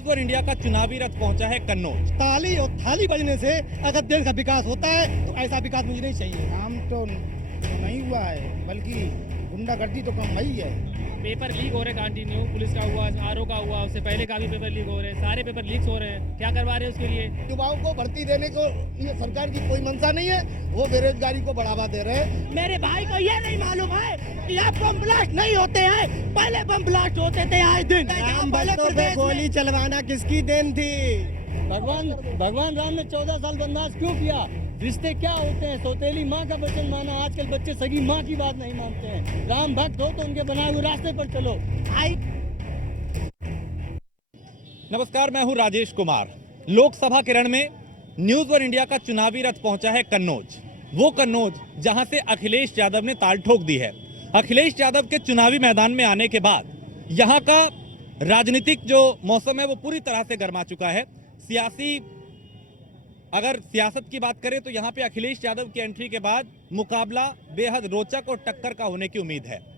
News one India का चुनावी रथ पहुंचा है कन्नौज। ताली और थाली बजने से अगर देश का विकास होता है तो ऐसा विकास मुझे नहीं चाहिए। काम तो नहीं हुआ है, बल्कि गुंडागर्दी तो कम हुई है। पेपर लीक हो रहे कंटिन्यू, पुलिस का हुआ, आरओ का हुआ, उससे पहले का भी पेपर लीक हो रहे हैं, सारे पेपर लीक हो रहे हैं। क्या करवा रहे हैं उसके लिए? युवाओं को भर्ती देने को ये सरकार की कोई मंशा नहीं है, वो बेरोजगारी को बढ़ावा दे रहे हैं। मेरे भाई को ये नहीं मालूम है कि यहाँ बम ब्लास्ट नहीं होते हैं, पहले बम ब्लास्ट होते थे आए दिन। राम भक्तों पे गोली चलवाना किसकी देन थी? भगवान राम ने 14 साल वनवास क्यों किया? रिश्ते क्या होते हैं? सौतेली माँ का वचन माना। आजकल बच्चे सगी माँ की बात नहीं मानते हैं। राम भक्त हो तो उनके बनाए हुए रास्ते पर चलो। नमस्कार, मैं हूं राजेश कुमार। लोकसभा के रण में न्यूज वन इंडिया का चुनावी रथ पहुंचा है कन्नौज। वो कन्नौज जहां से अखिलेश यादव ने ताल ठोक दी है। अखिलेश यादव के चुनावी मैदान में आने के बाद यहां का राजनीतिक जो मौसम है वो पूरी तरह से गर्मा चुका है। अगर सियासत की बात करें तो यहाँ पे अखिलेश यादव की एंट्री के बाद मुकाबला बेहद रोचक और टक्कर का होने की उम्मीद है।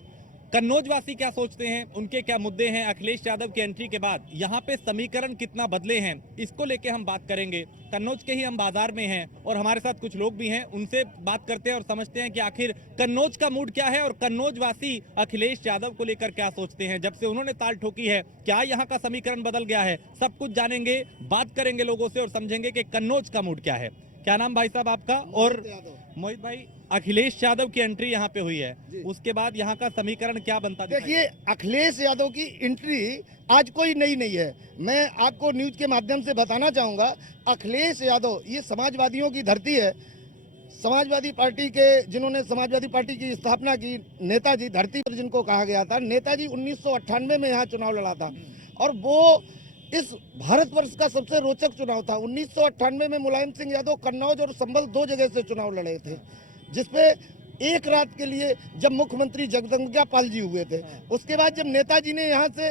कन्नौज वासी क्या सोचते हैं, उनके क्या मुद्दे हैं, अखिलेश यादव की एंट्री के बाद यहाँ पे समीकरण कितना बदले हैं, इसको लेके हम बात करेंगे। कन्नौज के ही हम बाजार में हैं और हमारे साथ कुछ लोग भी हैं, उनसे बात करते हैं और समझते हैं कि आखिर कन्नौज का मूड क्या है और कन्नौज वासी अखिलेश यादव को लेकर क्या सोचते हैं। जब से उन्होंने ताल ठोकी है, क्या यहाँ का समीकरण बदल गया है, सब कुछ जानेंगे, बात करेंगे लोगों से और समझेंगे कि कन्नौज का मूड क्या है। क्या नाम भाई साहब आपका? और मोहित भाई, अखिलेश यादव की एंट्री यहाँ पे हुई है, उसके बाद यहाँ का समीकरण क्या बनता है? देखिए, अखिलेश यादव की एंट्री आज कोई नई नहीं है। मैं आपको न्यूज के माध्यम से बताना चाहूंगा, अखिलेश यादव ये समाजवादियों की धरती है। समाजवादी पार्टी के जिन्होंने समाजवादी पार्टी की स्थापना की, नेताजी धरती पर जिनको कहा गया था, नेताजी 1998 में यहाँ चुनाव लड़ा था और वो इस भारतवर्ष का सबसे रोचक चुनाव था। 1998 में मुलायम सिंह यादव कन्नौज और संभल 2 जगह से चुनाव लड़े थे, जिसपे एक रात के लिए जब मुख्यमंत्री जगदम्बिका पाल जी हुए थे। उसके बाद जब नेताजी ने यहाँ से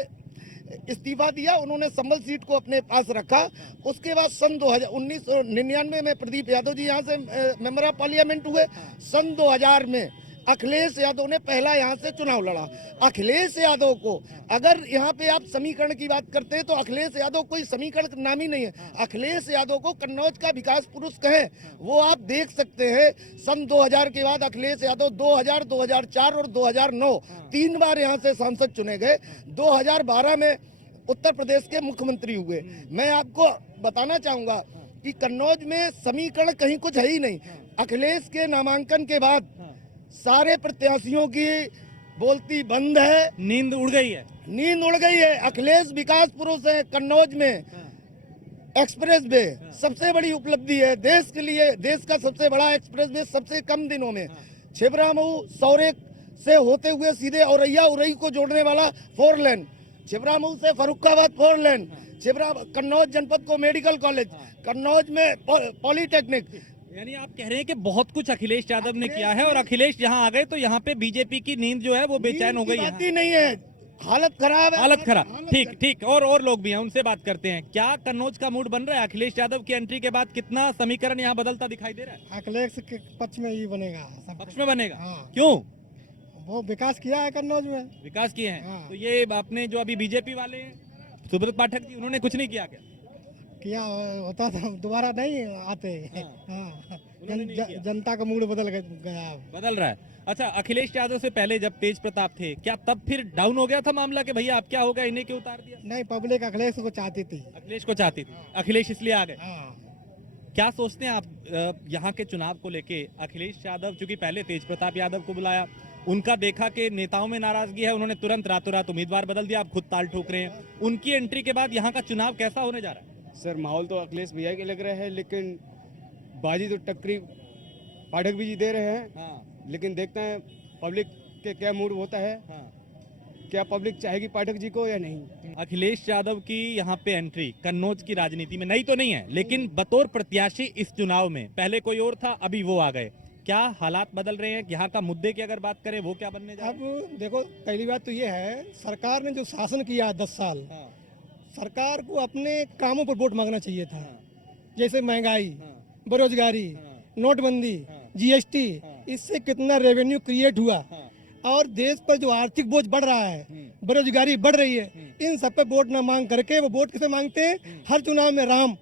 इस्तीफा दिया, उन्होंने संभल सीट को अपने पास रखा। उसके बाद सन 1999 में प्रदीप यादव जी यहाँ से मेंबर ऑफ पार्लियामेंट हुए। सन 2000 में अखिलेश यादव ने पहला यहाँ से चुनाव लड़ा। अखिलेश यादव को अगर यहाँ पे आप समीकरण की बात करते हैं तो अखिलेश यादव कोई समीकरण नाम ही नहीं है। अखिलेश यादव को कन्नौज का विकास पुरुष कहें, वो आप देख सकते हैं। सन 2000 के बाद अखिलेश यादव 2000, 2004 और 2009 3 बार यहाँ से सांसद चुने गए। 2012 में उत्तर प्रदेश के मुख्यमंत्री हुए। मैं आपको बताना चाहूंगा कि कन्नौज में समीकरण कहीं कुछ है ही नहीं। अखिलेश के नामांकन के बाद सारे प्रत्याशियों की बोलती बंद है, नींद उड़ गई है। नींद उड़ गई है। अखिलेश विकास पुरुष है। कन्नौज में एक्सप्रेस वे सबसे बड़ी उपलब्धि है देश के लिए। देश का सबसे बड़ा एक्सप्रेस वे सबसे कम दिनों में छिबरामऊ सौरे से होते हुए सीधे औरैया उरई को जोड़ने वाला 4 लेन, छिबरामऊ से फर्रुखाबाद 4 लेन, कन्नौज जनपद को मेडिकल कॉलेज, कन्नौज में पॉलिटेक्निक। यानी आप कह रहे हैं कि बहुत कुछ अखिलेश यादव ने किया है और अखिलेश यहाँ आ गए तो यहाँ पे बीजेपी की नींद जो है वो बेचैन हो गई है। बात ही नहीं है, हालत खराब है। हालत खराब। ठीक और लोग भी हैं, उनसे बात करते हैं। क्या कन्नौज का मूड बन रहा है? अखिलेश यादव की एंट्री के बाद कितना समीकरण यहाँ बदलता दिखाई दे रहा है? अखिलेश के पक्ष में ही बनेगा, पक्ष में बनेगा। हाँ। क्यों? वो विकास किया है कन्नौज में, विकास किए हैं। हाँ। तो ये आपने जो अभी बीजेपी वाले हैं, सुब्रत पाठक जी, उन्होंने कुछ नहीं किया क्या? किया होता था दोबारा नहीं आते। हाँ। जनता का मूड बदल गया, बदल रहा है। अच्छा, अखिलेश यादव से पहले जब तेज प्रताप थे, क्या तब फिर डाउन हो गया था मामला कि भैया आप क्या होगा, इन्हें क्यों उतार दिया? नहीं, पब्लिक अखिलेश को चाहती थी। अखिलेश को चाहती थी, अखिलेश इसलिए आ गए। हाँ। क्या सोचते हैं आप यहाँ के चुनाव को लेके? अखिलेश यादव चूंकि पहले तेज प्रताप यादव को बुलाया, उनका देखा कि नेताओं में नाराजगी है, उन्होंने तुरंत रातों रात उम्मीदवार बदल दिया, आप खुद ताल ठोक रहे हैं। उनकी एंट्री के बाद यहाँ का चुनाव कैसा होने जा रहा है? सर, माहौल तो अखिलेश भैया के लग रहा है, लेकिन बाजी तो टक्करी पाठक भी जी दे रहे हैं। हाँ। लेकिन देखते हैं पब्लिक के क्या मूड होता है। हाँ। क्या पब्लिक चाहेगी पाठक जी को या नहीं। अखिलेश यादव की यहाँ पे एंट्री कन्नौज की राजनीति में नई तो नहीं है, लेकिन बतौर प्रत्याशी इस चुनाव में पहले कोई और था, अभी वो आ गए। क्या हालात बदल रहे हैं? यहाँ का मुद्दे की अगर बात करें, वो क्या बनने जा रहा है? अब देखो, पहली बात तो ये है, सरकार ने जो शासन किया है 10 साल, हाँ। सरकार को अपने कामों पर वोट मांगना चाहिए था। हाँ। जैसे महंगाई, हाँ। बेरोजगारी, हाँ। नोटबंदी, हाँ। जीएसटी, हाँ। इससे कितना रेवेन्यू क्रिएट हुआ। हाँ। और देश पर जो आर्थिक बोझ बढ़ रहा है, बेरोजगारी बढ़ रही है, इन सब पे वोट न मांग करके वो वोट किसे मांगते हैं? हर चुनाव में राम,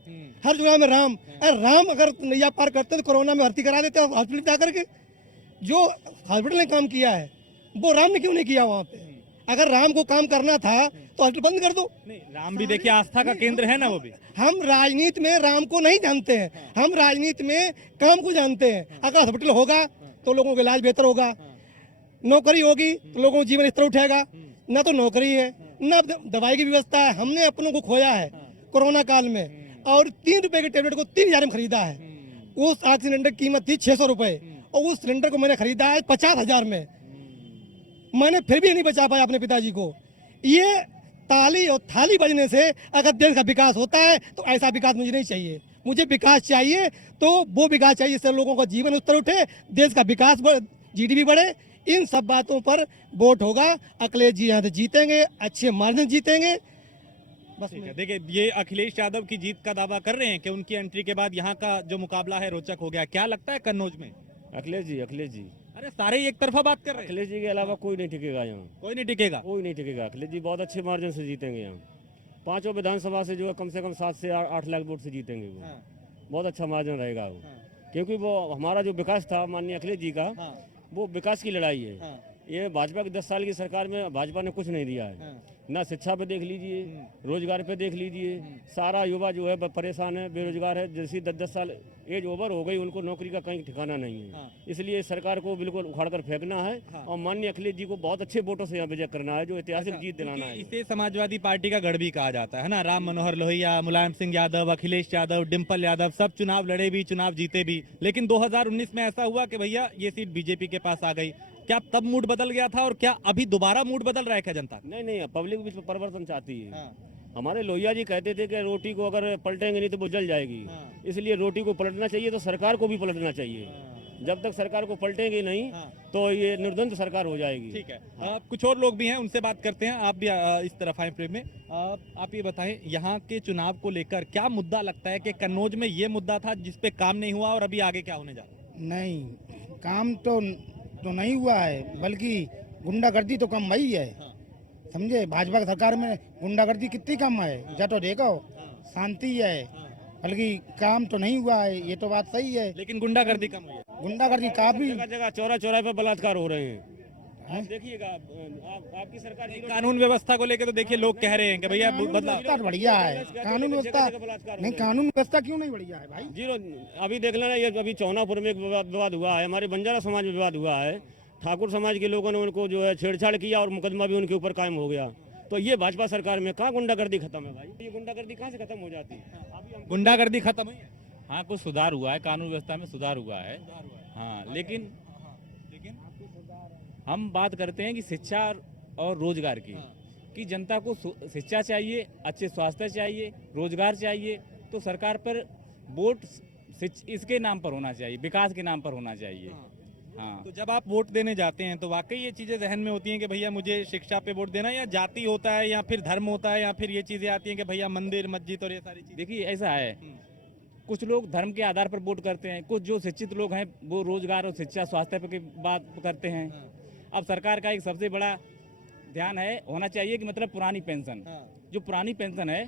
हर चुनाव में राम। अरे राम अगर नैया पार करते तो कोरोना में भर्ती करा देते हॉस्पिटल जा करके। जो हॉस्पिटल ने काम किया है वो राम ने क्यों नहीं किया वहाँ पे? अगर राम को काम करना था तो हॉस्पिटल बंद कर दो। नहीं, राम भी देखिए आस्था का केंद्र है ना, वो भी। हम राजनीति में राम को नहीं जानते हैं, हम राजनीति में काम को जानते हैं। अगर हॉस्पिटल होगा तो लोगों का इलाज बेहतर होगा, नौकरी होगी तो लोगों का जीवन स्तर उठेगा। न तो नौकरी है, न दवाई की व्यवस्था है। हमने अपनों को खोया है कोरोना काल में, और 3 रुपए के टेबलेट को 3000 में खरीदा है। उस आग सिलेंडर की कीमत थी 600 रुपए, और उस सिलेंडर को मैंने खरीदा है 50,000 में। मैंने फिर भी नहीं बचा पाया अपने पिताजी को। ये ताली और थाली बजने से अगर देश का विकास होता है तो ऐसा विकास मुझे नहीं चाहिए। मुझे विकास चाहिए तो वो विकास चाहिए जिससे लोगों का जीवन स्तर उठे, देश का विकास, जीडीपी बढ़े। इन सब बातों पर वोट होगा। अखिलेश जी यहाँ से जीतेंगे, अच्छे मार्जिन जीतेंगे। बस ठीक है, देखिए ये अखिलेश यादव की जीत का दावा कर रहे हैं कि उनकी एंट्री के बाद यहाँ का जो मुकाबला है रोचक हो गया। क्या लगता है कन्नौज में? अखिलेश जी अरे सारे ही एक तरफा बात कर रहे हैं। अखिलेश जी के अलावा कोई नहीं टिकेगा यहाँ, कोई नहीं टिकेगा। कोई नहीं टिकेगा। अखिलेश जी बहुत अच्छे मार्जिन से जीतेंगे यहाँ। 5 विधानसभा से जो है कम से कम 7 से 8 लाख वोट से जीतेंगे वो। बहुत अच्छा मार्जिन रहेगा वो, क्योंकि वो हमारा जो विकास था माननीय अखिलेश जी का, वो विकास की लड़ाई है। ये भाजपा की 10 साल की सरकार में भाजपा ने कुछ नहीं दिया है। ना शिक्षा पे देख लीजिए, रोजगार पे देख लीजिए। सारा युवा जो है परेशान है, बेरोजगार है। जैसी 10-10 साल एज ओवर हो गई, उनको नौकरी का कहीं ठिकाना नहीं है। इसलिए सरकार को बिल्कुल उखाड़ कर फेंकना है और माननीय अखिलेश जी को बहुत अच्छे वोटों से यहाँ विजय करना है, जो ऐतिहासिक जीत दिलाना है। इसे समाजवादी पार्टी का गढ़ भी कहा जाता है ना। राम मनोहर लोहिया, मुलायम सिंह यादव, अखिलेश यादव, डिम्पल यादव सब चुनाव लड़े भी, चुनाव जीते भी। लेकिन 2019 में ऐसा हुआ कि भैया ये सीट बीजेपी के पास आ गई। क्या तब मूड बदल गया था और क्या अभी दोबारा मूड बदल रहा है क्या जनता? नहीं, पब्लिक भी परिवर्तन चाहती है। हमारे लोहिया जी कहते थे कि रोटी को अगर पलटेंगे नहीं तो वो जल जाएगी। इसलिए रोटी को पलटना चाहिए तो सरकार को भी पलटना चाहिए। जब तक सरकार को पलटेंगे नहीं तो ये निर्द्वंद सरकार हो जाएगी। ठीक है, कुछ और लोग भी हैं, उनसे बात करते हैं। आप भी इस तरफ आए फ्रेम में। आप ये बताएं, यहाँ के चुनाव को लेकर क्या मुद्दा लगता है कि कन्नौज में ये मुद्दा था जिसपे काम नहीं हुआ और अभी आगे क्या होने जा रहा है? नहीं, काम तो नहीं हुआ है, बल्कि गुंडागर्दी तो कम हुई है। समझे, भाजपा की सरकार में गुंडागर्दी कितनी कम है, जा तो देखो, शांति है। बल्कि काम तो नहीं हुआ है, ये तो बात सही है। लेकिन गुंडागर्दी कम हुई है। गुंडागर्दी काफी जगह जगह चौराहे पे बलात्कार हो रहे हैं। आप देखिएगा, आपकी सरकार कानून व्यवस्था को लेकर तो देखिए लोग कह रहे हैं कि भैया बदलाव। व्यवस्था बढ़िया है, कानून व्यवस्था नहीं, कानून व्यवस्था क्यों नहीं बढ़िया है भाई? जीरो। अभी देख लेना, ये अभी चौनापुर में एक विवाद हुआ है, हमारे बंजारा समाज में विवाद हुआ है। ठाकुर समाज के लोगों ने उनको जो है छेड़छाड़ किया और मुकदमा भी उनके ऊपर कायम हो गया। तो ये भाजपा सरकार में कहाँ गुंडागर्दी खत्म है भाई? ये गुंडागर्दी कहाँ से खत्म हो जाती है? गुंडागर्दी खत्म हुई है। हाँ, कुछ सुधार हुआ है, कानून व्यवस्था में सुधार हुआ है। हाँ, लेकिन हम बात करते हैं कि शिक्षा और रोजगार की, कि जनता को शिक्षा चाहिए, अच्छे स्वास्थ्य चाहिए, रोजगार चाहिए, तो सरकार पर वोट इसके नाम पर होना चाहिए, विकास के नाम पर होना चाहिए। हाँ, तो जब आप वोट देने जाते हैं तो वाकई ये चीजें जहन में होती हैं कि भैया मुझे शिक्षा पे वोट देना, या जाति होता है, या फिर धर्म होता है, या फिर ये चीजें आती हैं कि भैया मंदिर मस्जिद और ये सारी चीजें? देखिए ऐसा है, कुछ लोग धर्म के आधार पर वोट करते हैं, कुछ जो शिक्षित लोग हैं वो रोजगार और शिक्षा स्वास्थ्य की बात करते हैं। अब सरकार का एक सबसे बड़ा ध्यान है होना चाहिए कि मतलब पुरानी पेंशन, जो पुरानी पेंशन है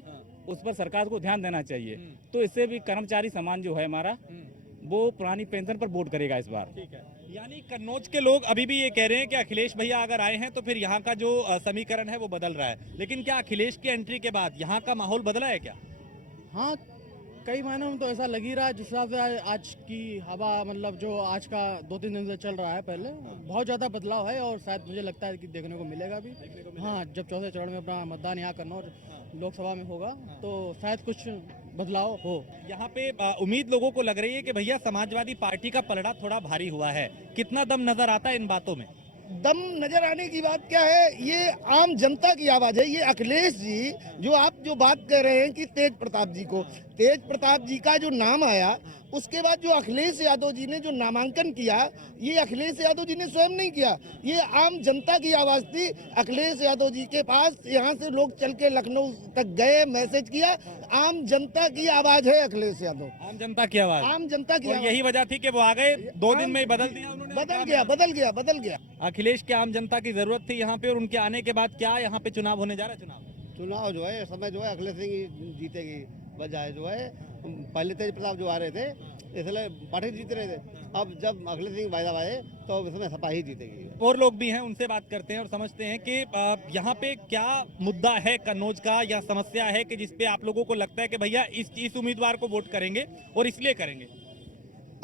उस पर सरकार को ध्यान देना चाहिए। तो इससे भी कर्मचारी समाज जो है हमारा, वो पुरानी पेंशन पर वोट करेगा इस बार। ठीक है, यानी कन्नौज के लोग अभी भी ये कह रहे हैं कि अखिलेश भैया अगर आए हैं तो फिर यहाँ का जो समीकरण है वो बदल रहा है। लेकिन क्या अखिलेश की एंट्री के बाद यहाँ का माहौल बदला है क्या? हाँ, कई मायनों में तो ऐसा लग ही रहा है। जिस हिसाब से आज की हवा, मतलब जो आज का 2-3 दिन से चल रहा है, पहले बहुत ज़्यादा बदलाव है और शायद मुझे लगता है कि देखने को मिलेगा भी। हाँ, जब चौथे चरण में अपना मतदान यहाँ कन्नौज लोकसभा में होगा तो शायद कुछ बदलाव हो। यहाँ पे उम्मीद लोगों को लग रही है कि भैया समाजवादी पार्टी का पलड़ा थोड़ा भारी हुआ है। कितना दम नजर आता है इन बातों में? दम नजर आने की बात क्या है, ये आम जनता की आवाज है। ये अखिलेश जी जो आप जो बात कर रहे हैं कि तेज प्रताप जी का जो नाम आया, उसके बाद जो अखिलेश यादव जी ने जो नामांकन किया, ये अखिलेश यादव जी ने स्वयं नहीं किया, ये आम जनता की आवाज थी। अखिलेश यादव जी के पास यहाँ से लोग चल के लखनऊ तक गए, मैसेज किया। आम जनता की आवाज है अखिलेश यादव, आम जनता की आवाज, आम जनता की और आवाज। यही वजह थी कि वो आ गए, 2 दिन में ही बदल दिया उन्होंने। बदल गया। अखिलेश के आम जनता की जरूरत थी यहाँ पे, और उनके आने के बाद क्या यहाँ पे चुनाव होने जा रहा है? चुनाव जो है इस समय जो है अखिलेश सिंह ही जीतेगी, बजाय जो है पहले तेज प्रताप जो आ रहे थे इसलिए पाठक जीत रहे थे। अब जब अखिलेश सिंह भाई साहब आए तो इसमें सपा ही जीतेगी। और लोग भी हैं, उनसे बात करते हैं और समझते हैं कि यहाँ पे क्या मुद्दा है कन्नौज का या समस्या है कि जिसपे आप लोगों को लगता है कि भैया इस उम्मीदवार को वोट करेंगे और इसलिए करेंगे।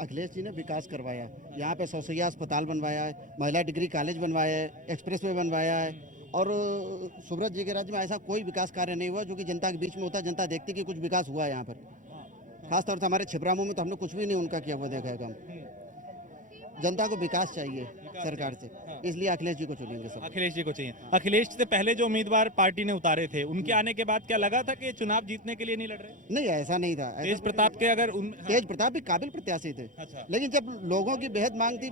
अखिलेश जी ने विकास करवाया, यहाँ पे सौसैया अस्पताल बनवाया है, महिला डिग्री कॉलेज बनवाया है, एक्सप्रेस वे बनवाया है, और सुब्रत जी के राज्य में ऐसा कोई विकास कार्य नहीं हुआ जो कि जनता के बीच में होता, जनता देखती कि कुछ विकास हुआ है यहाँ पर। खासतौर से हमारे छिबरामऊ में तो हमने कुछ भी नहीं उनका किया हुआ देखा है काम। जनता को विकास चाहिए सरकार से, इसलिए अखिलेश जी को चुनेंगे सब। अखिलेश जी को चाहिए। अखिलेश से पहले जो उम्मीदवार पार्टी ने उतारे थे उनके आने के बाद क्या लगा था कि चुनाव जीतने के लिए नहीं लड़ रहे? नहीं, ऐसा नहीं था। तेज प्रताप के अगर तेज प्रताप भी काबिल प्रत्याशी थे, अच्छा। लेकिन जब लोगों की बेहद मांग थी,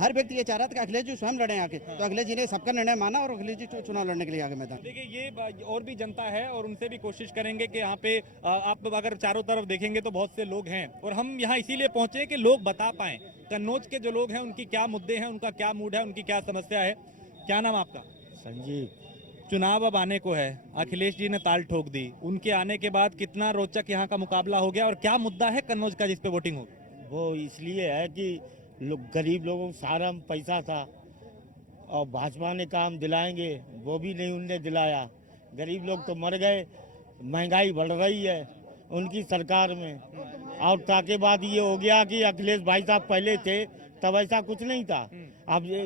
हर व्यक्ति ये चाह रहा था कि अखिलेश जी स्वयं लड़े आके, तो अखिलेश जी ने सबका निर्णय माना और अखिलेश जी चुनाव लड़ने के लिए आगे मैदान। देखिए ये और भी जनता है और उनसे भी कोशिश करेंगे कि यहाँ पे आप अगर चारों तरफ देखेंगे तो बहुत से लोग हैं और हम यहाँ इसीलिए पहुंचे हैं कि लोग बता पाएं कन्नौज के जो लोग हैं उनकी क्या मुद्दे हैं, उनका क्या मूड है, उनकी क्या समस्या है। क्या नाम आपका? संजीव। चुनाव अब आने को है, अखिलेश जी ने ताल ठोक दी, उनके आने के बाद कितना रोचक यहाँ का मुकाबला हो गया और क्या मुद्दा है कन्नौज का जिस पे वोटिंग होगी? वो इसलिए है कि गरीब लोगों को सारा पैसा था और भाजपा ने काम दिलाएंगे, वो भी नहीं उनने दिलाया। गरीब लोग तो मर गए, महंगाई बढ़ रही है उनकी सरकार में। और ताके बाद ये हो गया कि अखिलेश भाई साहब पहले थे तब ऐसा कुछ नहीं था, अब ये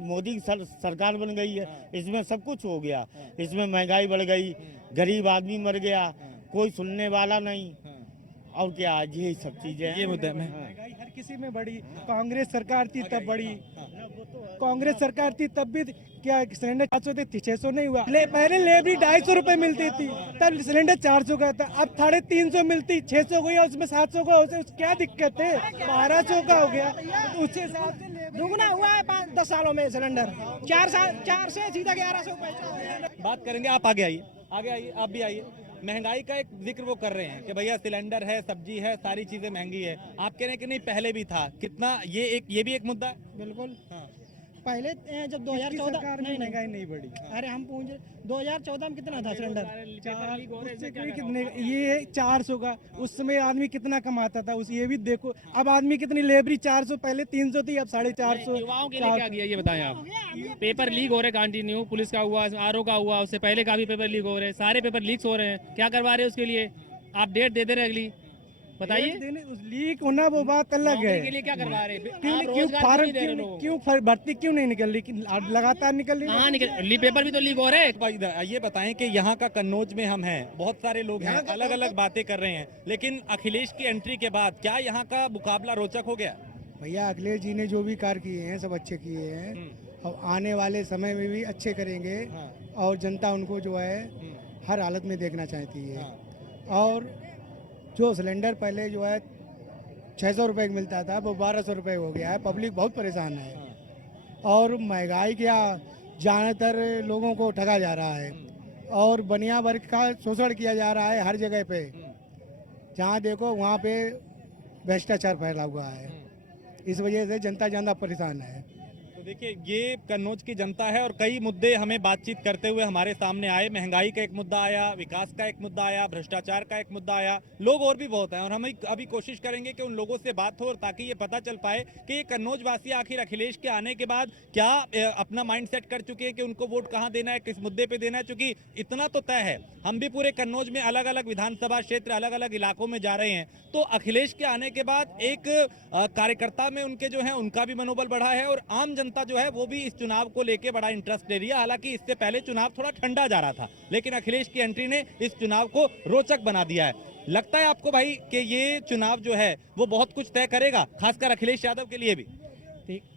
मोदी सरकार बन गई है, इसमें सब कुछ हो गया। इसमें महंगाई बढ़ गई, गरीब आदमी मर गया, कोई सुनने वाला नहीं, और क्या आज यही सब चीजें हैं। ये मुद्दा में महंगाई हर किसी में बढ़ी। कांग्रेस सरकार थी तब बढ़ी, कांग्रेस सरकार थी तब भी क्या सिलेंडर 400 थे, 600 नहीं हुआ। पहले लेबरी 250 रुपए मिलती थी, तब सिलेंडर 400 का था, अब 350 मिलती, 600 हो गया, उसमें 700 का हो, क्या दिक्कत है? 1200 का हो गया, तो उससे हिसाब से दुगुना हुआ है 5-10 सालों में सिलेंडर। 4 से सीधा 1100। बात करेंगे, आप आगे आइए, आगे आइए, आप भी आइए। महंगाई का एक जिक्र वो कर रहे हैं कि भैया सिलेंडर है, सब्जी है, सारी चीजें महंगी है। आप कह रहे हैं कि नहीं पहले भी था, कितना ये भी एक मुद्दा है। बिल्कुल पहले जब 2014 नहीं महंगाई नहीं बढ़ी। अरे हम पूछ 2014 में कितना था सिलेंडर? ये 400 का, उस समय आदमी कितना कमाता था, उस ये भी देखो। अब आदमी कितनी लेबरी 400, पहले 300 थी, अब 450। युवाओं के लिए क्या किया ये बताएं आप? पेपर लीक हो रहे कंटिन्यू, पुलिस का हुआ, आरओ का हुआ, उससे पहले का भी पेपर लीक हो रहे हैं, सारे पेपर लीक्स हो रहे हैं। क्या करवा रहे हैं उसके लिए? आप डेट दे दे रहे अगली, बताइए। लीक होना वो बात अलग है। के लिए क्या करवा रहे हैं? क्यों भर्ती क्यों नहीं निकल रही? लगातार निकल रही। हाँ निकल, पेपर भी तो लीक हो रहे हैं। ये बताएं कि यहाँ का कन्नौज में हम हैं, बहुत सारे लोग हैं, अलग अलग बातें कर रहे हैं, लेकिन अखिलेश की एंट्री के बाद क्या यहाँ का मुकाबला रोचक हो गया? भैया अखिलेश जी ने जो भी कार्य किए हैं सब अच्छे किए हैं और आने वाले समय में भी अच्छे करेंगे। और जनता उनको जो है हर हालत में देखना चाहती है। और जो सिलेंडर पहले जो है 600 रुपये का मिलता था वो 1200 रुपये हो गया है। पब्लिक बहुत परेशान है और महंगाई क्या ज़्यादातर लोगों को ठगा जा रहा है और बनिया वर्ग का शोषण किया जा रहा है हर जगह पे। जहाँ देखो वहाँ पे भ्रष्टाचार फैला हुआ है, इस वजह से जनता ज़्यादा परेशान है। तो देखिए ये कन्नौज की जनता है और कई मुद्दे हमें बातचीत करते हुए हमारे सामने आए। महंगाई का एक मुद्दा आया, विकास का एक मुद्दा आया, भ्रष्टाचार का एक मुद्दा आया, लोग और भी बहुत हैं और हम अभी कोशिश करेंगे कि उन लोगों से बात हो और ताकि ये पता चल पाए कि ये कन्नौज वासी आखिर अखिलेश के आने के बाद क्या अपना माइंड सेट कर चुके हैं कि उनको वोट कहाँ देना है, किस मुद्दे पर देना है। चूंकि इतना तो तय है, हम भी पूरे कन्नौज में अलग अलग विधानसभा क्षेत्र, अलग अलग इलाकों में जा रहे हैं, तो अखिलेश के आने के बाद एक कार्यकर्ता में उनके जो है उनका भी मनोबल बढ़ा है और आम जनता जो है वो भी इस चुनाव को लेके बड़ा इंटरेस्ट ले रही है। हालांकि इससे पहले चुनाव थोड़ा ठंडा जा रहा था, लेकिन अखिलेश की एंट्री ने इस चुनाव को रोचक बना दिया है। लगता है आपको भाई कि ये चुनाव जो है वो बहुत कुछ तय करेगा, खासकर अखिलेश यादव के लिए भी?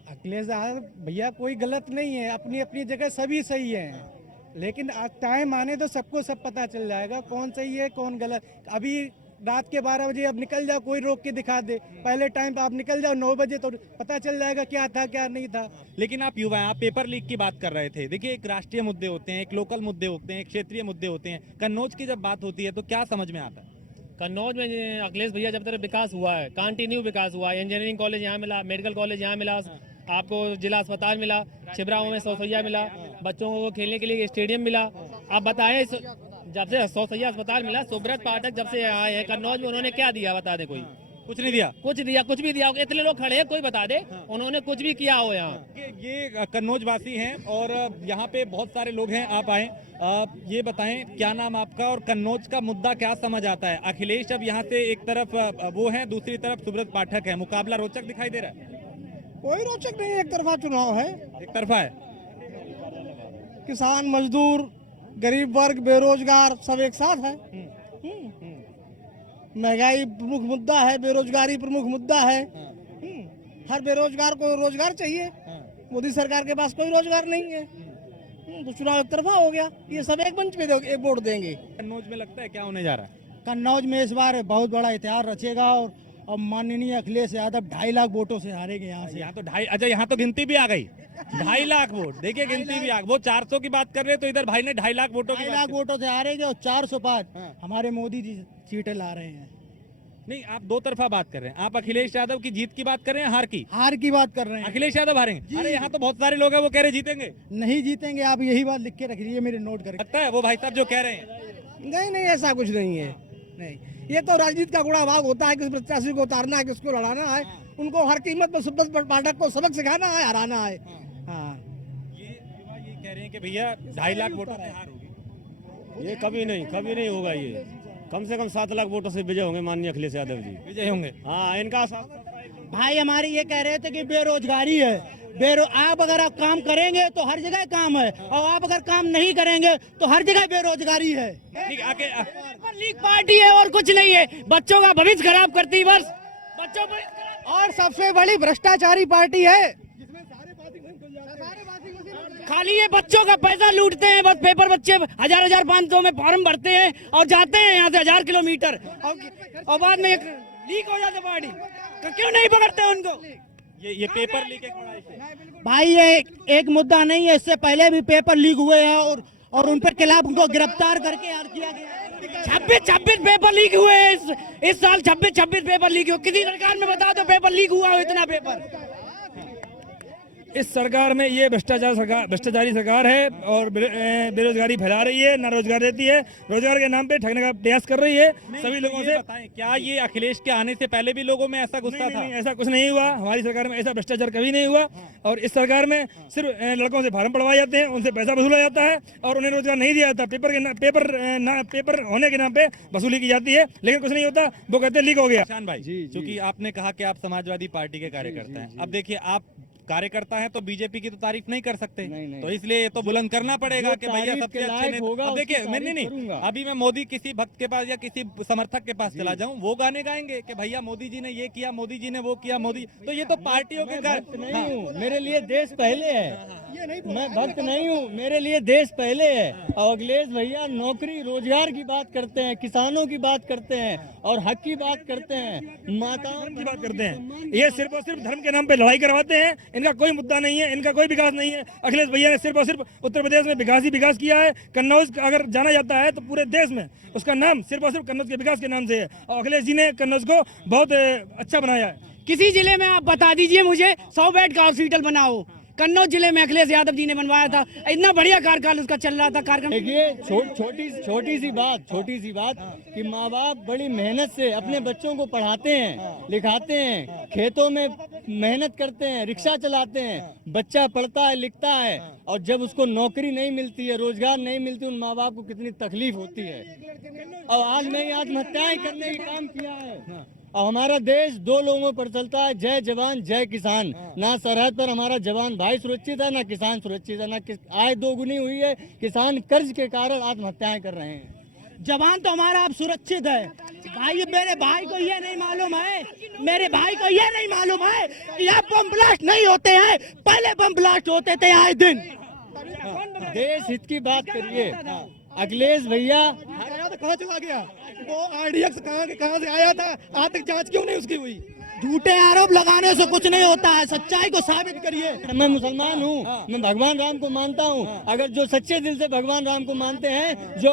अखिलेश यादव भैया कोई गलत नहीं है, अपनी अपनी जगह सभी सही हैं, लेकिन टाइम आने तो सबको सब पता चल जाएगा कौन सही है कौन गलत। अभी रात के 12 बजे अब निकल जाओ, कोई रोक के दिखा दे, पहले टाइम पे आप निकल जाओ 9 बजे तो पता चल जाएगा क्या था क्या नहीं था। लेकिन आप युवा हैं, आप पेपर लीक की बात कर रहे थे। देखिए एक राष्ट्रीय मुद्दे होते हैं, एक लोकल मुद्दे होते हैं, एक क्षेत्रीय मुद्दे होते हैं। कन्नौज की जब बात होती है तो क्या समझ में आता है? कन्नौज में अखिलेश भैया जब तक विकास हुआ है, कंटिन्यू विकास हुआ है, इंजीनियरिंग कॉलेज यहाँ मिला, मेडिकल कॉलेज यहाँ मिला, आपको जिला अस्पताल मिला, छिबरामऊ में सौसैया मिला, बच्चों को खेलने के लिए स्टेडियम मिला। आप बताएं जब से सैया अस्पताल मिला, सुब्रत पाठक जब से आए हैं कन्नौज में, उन्होंने क्या दिया बता दे कोई? कुछ नहीं दिया। कुछ दिया, कुछ भी दिया? इतने लोग खड़े हैं, कोई बता दे उन्होंने कुछ भी किया हो यहाँ? ये कन्नौज वासी हैं और यहाँ पे बहुत सारे लोग हैं। आप आए, ये बताएं क्या नाम आपका और कन्नौज का मुद्दा क्या समझ आता है? अखिलेश अब यहाँ से एक तरफ वो है, दूसरी तरफ सुब्रत पाठक है, मुकाबला रोचक दिखाई दे रहा है? कोई रोचक नहीं, एक तरफा चुनाव है। एक तरफा है। किसान, मजदूर, गरीब वर्ग, बेरोजगार सब एक साथ है। महंगाई प्रमुख मुद्दा है, बेरोजगारी प्रमुख मुद्दा है। हर बेरोजगार को रोजगार चाहिए। मोदी सरकार के पास कोई रोजगार नहीं है, तो चुनाव एक तरफा हो गया। ये सब एक मंच पे एक वोट देंगे। कन्नौज में लगता है क्या होने जा रहा है? कन्नौज में इस बार बहुत बड़ा इतिहास रचेगा और माननीय अखिलेश यादव 2.5 लाख वोटों से हारेंगे यहाँ से। यहाँ तो 2.5, अच्छा यहाँ तो गिनती भी आ गई, 2.5 लाख वोट। देखिए गिनती भी आ गई। वो 400 की बात कर रहे हैं तो इधर भाई ने 2.5 लाख वोटों की 2.5 बात लाख की। वोटों से हारेंगे और 405 हमारे मोदी जी सीटें ला रहे हैं। नहीं, आप दो तरफा बात कर रहे हैं। आप अखिलेश यादव की जीत की बात कर रहे हैं, हार की? हार की बात कर रहे हैं। अखिलेश यादव हारेंगे? अरे यहाँ तो बहुत सारे लोग हैं वो कह रहे जीतेंगे। नहीं जीतेंगे, आप यही बात लिख के रख लीजिए, मेरे नोट करके। लगता है वो भाई साहब जो कह रहे हैं? नहीं नहीं, ऐसा कुछ नहीं है। नहीं, ये तो राजनीति का गुड़ा भाग होता है, किस प्रत्याशी को उतारना है, किसको लड़ाना है। उनको हर कीमत पर सुब्रत पाठक को सबक सिखाना है, हराना है। हाँ, ये युवा ये कह रहे हैं कि भैया 2.5 लाख वोटों से हार होगी। ये कभी नहीं होगा। ये कम से कम 7 लाख वोटों से विजय होंगे माननीय अखिलेश यादव जी। विजय होंगे? हाँ, इनका भाई हमारी ये कह रहे थे कि बेरोजगारी है। आप अगर आप काम करेंगे तो हर जगह काम है, और आप अगर काम नहीं करेंगे तो हर जगह बेरोजगारी है। ठीक, आके लीग पार्टी है और कुछ नहीं है, बच्चों का भविष्य खराब करती है बस। बच्चों और सबसे बड़ी भ्रष्टाचारी पार्टी है। खाली ये बच्चों का पैसा लूटते हैं बस। पेपर बच्चे 1000 500 में फॉर्म भरते हैं और जाते हैं यहाँ से 1000 किलोमीटर, और बाद में लीक हो जाता पार्टी। क्यों नहीं पकड़ते उनको? ये पेपर लीक है भाई ये एक मुद्दा नहीं है, इससे पहले भी पेपर लीक हुए हैं और उन पर खिलाफ उनको गिरफ्तार करके यार किया गया। 26 पेपर लीक हुए हैं इस साल। 26 पेपर लीक हुए। किसी सरकार में बता दो पेपर लीक हुआ हो इतना पेपर। इस सरकार में ये भ्रष्टाचारी सरकार है और बेरोजगारी फैला रही है, ना रोजगार देती है, रोजगार के नाम पे ठगने का प्रयास कर रही है सभी लोगों से। बताएं, क्या ये अखिलेश के आने से पहले भी लोगों में ऐसा गुस्सा था? नहीं, ऐसा कुछ नहीं हुआ। हमारी सरकार में ऐसा भ्रष्टाचार कभी नहीं हुआ। और इस सरकार में सिर्फ लड़कों से फार्म पढ़वाए जाते हैं, उनसे पैसा वसूला जाता है और उन्हें रोजगार नहीं दिया जाता। पेपर होने के नाम पे वसूली की जाती है, लेकिन कुछ नहीं होता। वो कहते हैं लीक हो गया। शान भाई, क्योंकि आपने कहा कि आप समाजवादी पार्टी के कार्यकर्ता हैं, अब देखिए आप कार्यकर्ता है तो बीजेपी की तो तारीफ नहीं कर सकते। तो इसलिए ये तो बुलंद करना पड़ेगा कि भैया सबसे अच्छे नेता। अब देखिए, नहीं, अभी मैं मोदी किसी भक्त के पास या किसी समर्थक के पास चला जाऊं, वो गाने गाएंगे कि भैया मोदी जी ने ये किया, मोदी जी ने वो किया, मोदी। तो ये तो पार्टियों के नहीं हूँ, मेरे लिए देश पहले है। मैं भक्त नहीं हूँ, मेरे लिए देश पहले है। और अखिलेश भैया नौकरी रोजगार की बात करते हैं, किसानों की बात करते हैं और हक की बात करते हैं, माताओं की बात करते हैं। ये सिर्फ और सिर्फ धर्म के नाम पे लड़ाई करवाते हैं। इनका कोई मुद्दा नहीं है, इनका कोई विकास नहीं है। अखिलेश भैया ने सिर्फ और सिर्फ उत्तर प्रदेश में विकास ही विकास किया है। कन्नौज अगर जाना जाता है तो पूरे देश में उसका नाम सिर्फ और सिर्फ कन्नौज के विकास के नाम से है। और अखिलेश जी ने कन्नौज को बहुत अच्छा बनाया है। किसी जिले में आप बता दीजिए मुझे 100 बेड का हॉस्पिटल बनाओ। कन्नौज जिले में अखिलेश यादव जी ने बनवाया था, इतना बढ़िया कार्यकाल उसका चल रहा था। कार्यक्रम देखिए, छोटी सी बात कि माँ बाप बड़ी मेहनत से अपने बच्चों को पढ़ाते हैं, लिखाते हैं, खेतों में मेहनत करते हैं, रिक्शा चलाते हैं, बच्चा पढ़ता है, लिखता है, और जब उसको नौकरी नहीं मिलती है, रोजगार नहीं मिलती, उन माँ बाप को कितनी तकलीफ होती है। और आज नहीं, आत्महत्याएं करने का काम किया है। और हमारा देश 2 लोगों पर चलता है, जय जवान जय किसान। ना सरहद पर हमारा जवान भाई सुरक्षित है, ना किसान सुरक्षित है, ना आय दोगुनी हुई है। किसान कर्ज के कारण आत्महत्याएं कर रहे हैं। जवान तो हमारा अब सुरक्षित है। भाई मेरे भाई को ये नहीं मालूम है, मेरे भाई को ये नहीं मालूम है यह बम ब्लास्ट नहीं होते हैं, पहले बम ब्लास्ट होते थे आए दिन। देश हित की बात करिए। अखिलेश भैया कहाँ चला गया वो? आरडीएक्स कहाँ से आया था? आज तक जांच क्यों नहीं उसकी हुई? झूठे आरोप लगाने से कुछ नहीं होता है, सच्चाई को साबित करिए। मैं मुसलमान हूँ, मैं भगवान राम को मानता हूँ। अगर जो सच्चे दिल से भगवान राम को मानते हैं, जो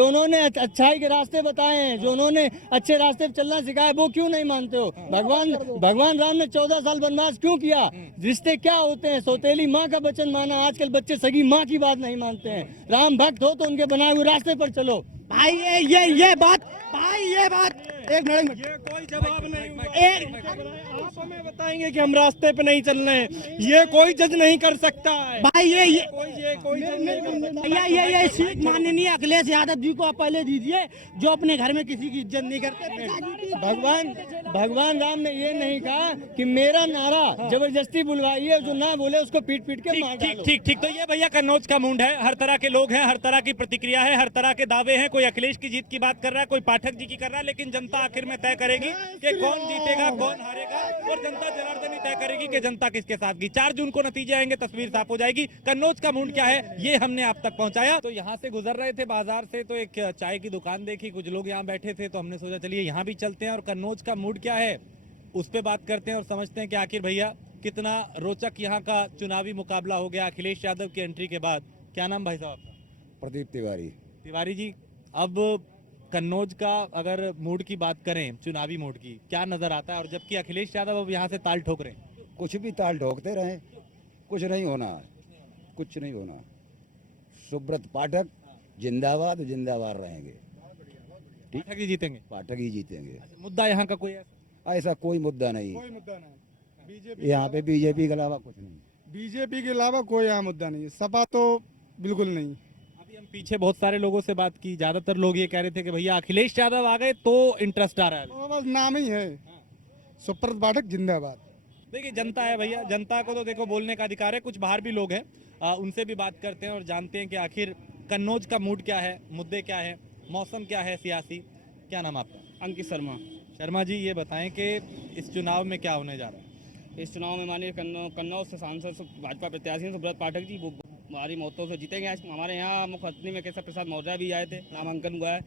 उन्होंने अच्छाई के रास्ते बताए हैं, जो उन्होंने अच्छे रास्ते पे चलना सिखाया, वो क्यों नहीं मानते हो? भगवान राम ने 14 साल वनवास क्यों किया? रिश्ते क्या होते हैं? सौतेली माँ का वचन माना। आजकल बच्चे सगी माँ की बात नहीं मानते हैं। राम भक्त हो तो उनके बनाए हुए रास्ते पर चलो। भाई ये बात एक मिनट, ये कोई जवाब नहीं। आप हमें बताएंगे कि हम रास्ते पे नहीं चल रहे हैं, ये कोई जज नहीं कर सकता है। भाई कोई जज नहीं कर सकता। भैया ये सीट माननीय अखिलेश यादव जी को आप पहले दीजिए, जो अपने घर में किसी की इज्जत नहीं करते। भगवान राम ने ये नहीं कहा कि मेरा नारा जबरदस्ती बुलवाइए, जो ना बोले उसको पीट के मार डालो। ठीक। तो ये भैया कन्नौज का मूड है, हर तरह के लोग हैं, हर तरह की प्रतिक्रिया है, हर तरह के दावे हैं। कोई अखिलेश की जीत की बात कर रहा है, कोई पाठक जी की कर रहा है, लेकिन जनता आखिर में तय करेगी कि कौन जीतेगा कौन हारेगा, और जनता जनार्दन ही तय करेगी कि जनता किसके साथ गई। 4 जून को नतीजे आएंगे, तस्वीर साफ हो जाएगी। कन्नौज का मूड क्या है ये हमने आप तक पहुंचाया। तो यहाँ से गुजर रहे थे बाजार से, तो एक चाय की दुकान देखी, कुछ लोग यहाँ बैठे थे, तो हमने सोचा चलिए यहाँ भी चलते हैं और कन्नौज का मूड क्या है उस पर बात करते हैं और समझते हैं कि आखिर भैया कितना रोचक यहाँ का चुनावी मुकाबला हो गया अखिलेश यादव की एंट्री के बाद। क्या नाम भाई साहब आपका? प्रदीप तिवारी। तिवारी जी, अब कन्नौज का अगर मूड की बात करें, चुनावी मूड की, क्या नजर आता है? और जबकि अखिलेश यादव अब यहाँ से ताल ठोक रहे हैं। कुछ भी ताल ठोकते रहे, कुछ नहीं होना, कुछ नहीं होना। सुब्रत पाठक जिंदाबाद रहेंगे। पाठक ही जीतेंगे। पाठक ही जीतेंगे। मुद्दा यहाँ का कोई ऐसा कोई मुद्दा नहीं, यहाँ पे बीजेपी के अलावा कुछ नहीं। बीजेपी के अलावा कोई यहाँ मुद्दा नहीं है। सपा तो बिल्कुल नहीं। अभी हम पीछे बहुत सारे लोगों से बात की, ज्यादातर लोग ये कह रहे थे कि भैया अखिलेश यादव आ गए तो इंटरेस्ट आ रहा है। वो बस नाम ही है, सुब्रत पाठक जिंदाबाद। देखिए जनता है भैया, जनता को तो देखो बोलने का अधिकार है। कुछ बाहर भी लोग हैं, उनसे भी बात करते हैं और जानते हैं कि आखिर कन्नौज का मूड क्या है, मुद्दे क्या है, मौसम क्या है सियासी। क्या नाम आपका? अंकित शर्मा जी, ये बताएं कि इस चुनाव में क्या होने जा रहा है? इस चुनाव में माननीय कन्नौज से सांसद भाजपा प्रत्याशी सुब्रत पाठक जी वो भारी मौतों से जीतेंगे। आज हमारे यहाँ मुख्य अतिथि में केशव प्रसाद मौर्य भी आए थे, नामांकन हुआ है।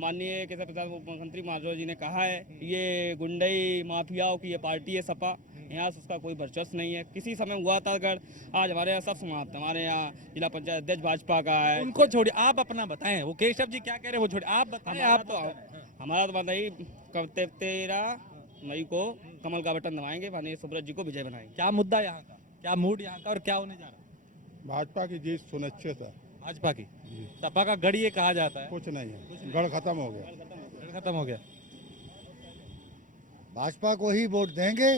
माननीय केशव प्रसाद मुख्यमंत्री मौर्य जी ने कहा है ये गुंडई माफियाओं की ये पार्टी है सपा, यहाँ से उसका कोई वर्चस्व नहीं है। किसी समय हुआ था, अगर आज हमारे यहाँ सब समाप्त। हमारे यहाँ जिला पंचायत अध्यक्ष भाजपा का है। उनको छोड़िए, आप अपना बताएं। वो केशव जी क्या कह रहे हैं वो छोड़िए, आप बताएं। हमारा तो बताइए, 13 मई को कमल का बटन दबाएंगे, माननीय सुब्रत जी को विजय बनाएंगे। क्या मुद्दा यहाँ का, क्या मूड यहाँ का और क्या होने जा रहा है? भाजपा की जीत सुनिश्चित है। भाजपा की? सपा का गढ़ ये कहा जाता है। कुछ नहीं है, गढ़ खत्म हो गया। गढ़ खत्म हो गया। भाजपा को ही वोट देंगे।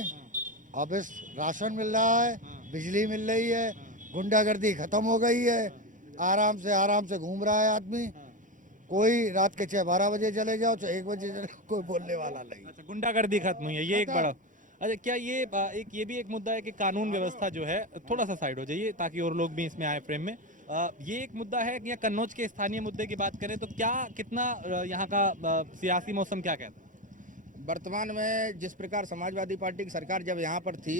अब इस राशन मिल रहा है, बिजली मिल रही है, गुंडागर्दी खत्म हो गई है, आराम से घूम रहा है आदमी। कोई रात के 12 बजे चले जाओ तो 1 बजे चले, कोई बोलने वाला नहीं। अच्छा, गुंडागर्दी खत्म हुई है, ये एक बड़ा। अच्छा, क्या ये भी एक मुद्दा है कि कानून व्यवस्था जो है, थोड़ा सा साइड हो जाइए ताकि और लोग भी इसमें आए फ्रेम में। ये एक मुद्दा है कि कन्नौज के स्थानीय मुद्दे की बात करें तो क्या कितना यहाँ का सियासी मौसम क्या कहता है? वर्तमान में जिस प्रकार समाजवादी पार्टी की सरकार जब यहाँ पर थी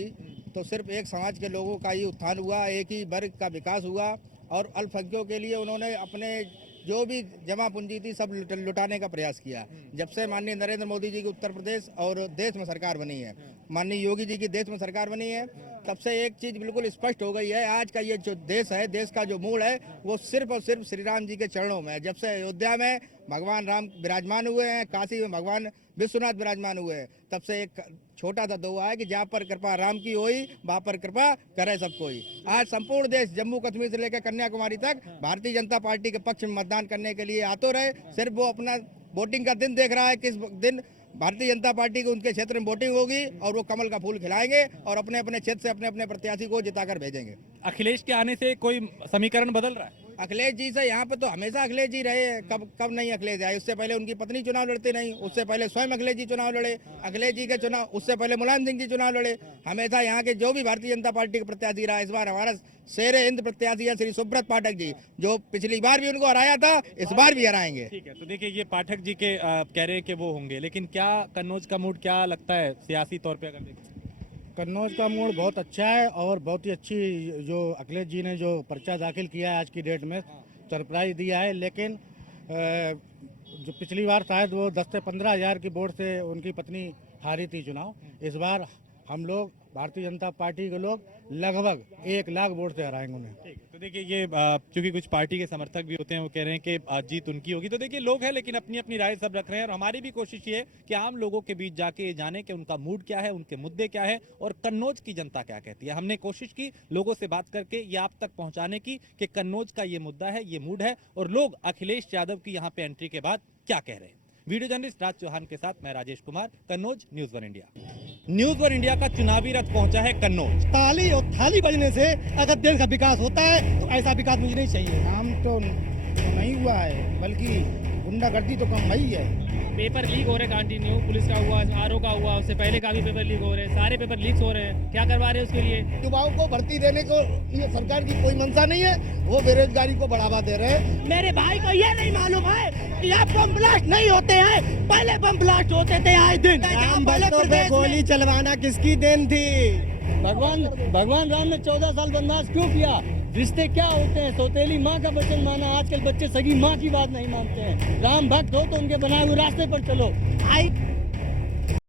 तो सिर्फ एक समाज के लोगों का ही उत्थान हुआ, एक ही वर्ग का विकास हुआ और अल्पसंख्यकों के लिए उन्होंने अपने जो भी जमा पूंजी थी सब लुटाने का प्रयास किया। जब से माननीय नरेंद्र मोदी जी की उत्तर प्रदेश और देश में सरकार बनी है, माननीय योगी जी की देश में सरकार बनी है, तब से एक चीज बिल्कुल स्पष्ट हो गई है। आज का ये जो देश है, देश का जो मूल है वो सिर्फ और सिर्फ श्री राम जी के चरणों में है। जब से अयोध्या में भगवान राम विराजमान हुए हैं, काशी में भगवान विश्वनाथ विराजमान हुए हैं, तब से एक छोटा सा दोहा है कि जहाँ पर कृपा राम की होई वहाँ पर कृपा करे सब कोई। आज संपूर्ण देश जम्मू कश्मीर से लेकर कन्याकुमारी तक भारतीय जनता पार्टी के पक्ष में मतदान करने के लिए आते रहे। सिर्फ वो अपना वोटिंग का दिन देख रहा है, किस दिन भारतीय जनता पार्टी को उनके क्षेत्र में वोटिंग होगी और वो कमल का फूल खिलाएंगे और अपने अपने क्षेत्र से अपने अपने प्रत्याशी को जिताकर भेजेंगे। अखिलेश के आने से कोई समीकरण बदल रहा है? अखिलेश जी से यहाँ पे तो हमेशा अखिलेश जी रहे हैं। कब नहीं अखिलेश आए? उससे पहले उनकी पत्नी चुनाव लड़ते नहीं, उससे पहले स्वयं अखिलेश जी चुनाव लड़े। अखिलेश जी के चुनाव, उससे पहले मुलायम सिंह जी चुनाव लड़े। हमेशा यहाँ के जो भी भारतीय जनता पार्टी के प्रत्याशी रहा, इस बार हमारा शेर हिंद प्रत्याशी है श्री सुब्रत पाठक जी, जो पिछली बार भी उनको हराया था, इस बार भी हराएंगे। ठीक है, तो देखिए ये पाठक जी के कह रहे हैं कि वो होंगे, लेकिन क्या कन्नौज का मूड क्या लगता है सियासी तौर पे? अगर देखें कन्नौज का मूड बहुत अच्छा है और बहुत ही अच्छी जो अखिलेश जी ने जो पर्चा दाखिल किया है आज की डेट में, सरप्राइज दिया है। लेकिन जो पिछली बार शायद वो 10 से 15 हजार की वोट से उनकी पत्नी हारी थी चुनाव। इस बार हम लोग भारतीय जनता पार्टी के लोग लगभग 1 लाख वोट से हराएंगे उन्हें। तो देखिए ये क्योंकि कुछ पार्टी के समर्थक भी होते हैं, वो कह रहे हैं कि जीत उनकी होगी। तो देखिए लोग हैं लेकिन अपनी अपनी राय सब रख रहे हैं, और हमारी भी कोशिश ये है कि आम लोगों के बीच जाके ये जाने कि उनका मूड क्या है, उनके मुद्दे क्या है और कन्नौज की जनता क्या कहती है। हमने कोशिश की लोगों से बात करके ये आप तक पहुंचाने की कि कन्नौज का ये मुद्दा है, ये मूड है, और लोग अखिलेश यादव की यहाँ पे एंट्री के बाद क्या कह रहे हैं। वीडियो जर्नलिस्ट राज चौहान के साथ मैं Rajesh Kumar, Kannauj, news 1 India. News 1 India का चुनावी रथ पहुंचा है कन्नौज। ताली और थाली बजने से अगर देश का विकास होता है तो ऐसा विकास मुझे नहीं चाहिए। काम तो नहीं हुआ है, बल्कि गुंडागर्दी तो कम हुई है। पेपर लीक हो रहे कंटिन्यू, पुलिस का हुआ, आरओ का हुआ, उससे पहले का भी पेपर लीक हो रहे हैं, सारे पेपर लीक हो रहे हैं। क्या करवा रहे हैं उसके लिए? युवाओं को भर्ती देने को ये सरकार की कोई मंशा नहीं है, वो बेरोजगारी को बढ़ावा दे रहे हैं। मेरे भाई को ये नहीं मालूम है कि यहाँ बम ब्लास्ट नहीं होते हैं, पहले बम ब्लास्ट होते थे आए दिन। राम भक्तों पे गोली चलवाना किसकी देन थी? भगवान राम ने 14 साल वनवास क्यों किया? रिश्ते क्या होते हैं? सौतेली माँ का वचन माना। आजकल बच्चे सगी माँ की बात नहीं मानते हैं। राम भक्त हो तो उनके बनाए हुए रास्ते पर चलो। आई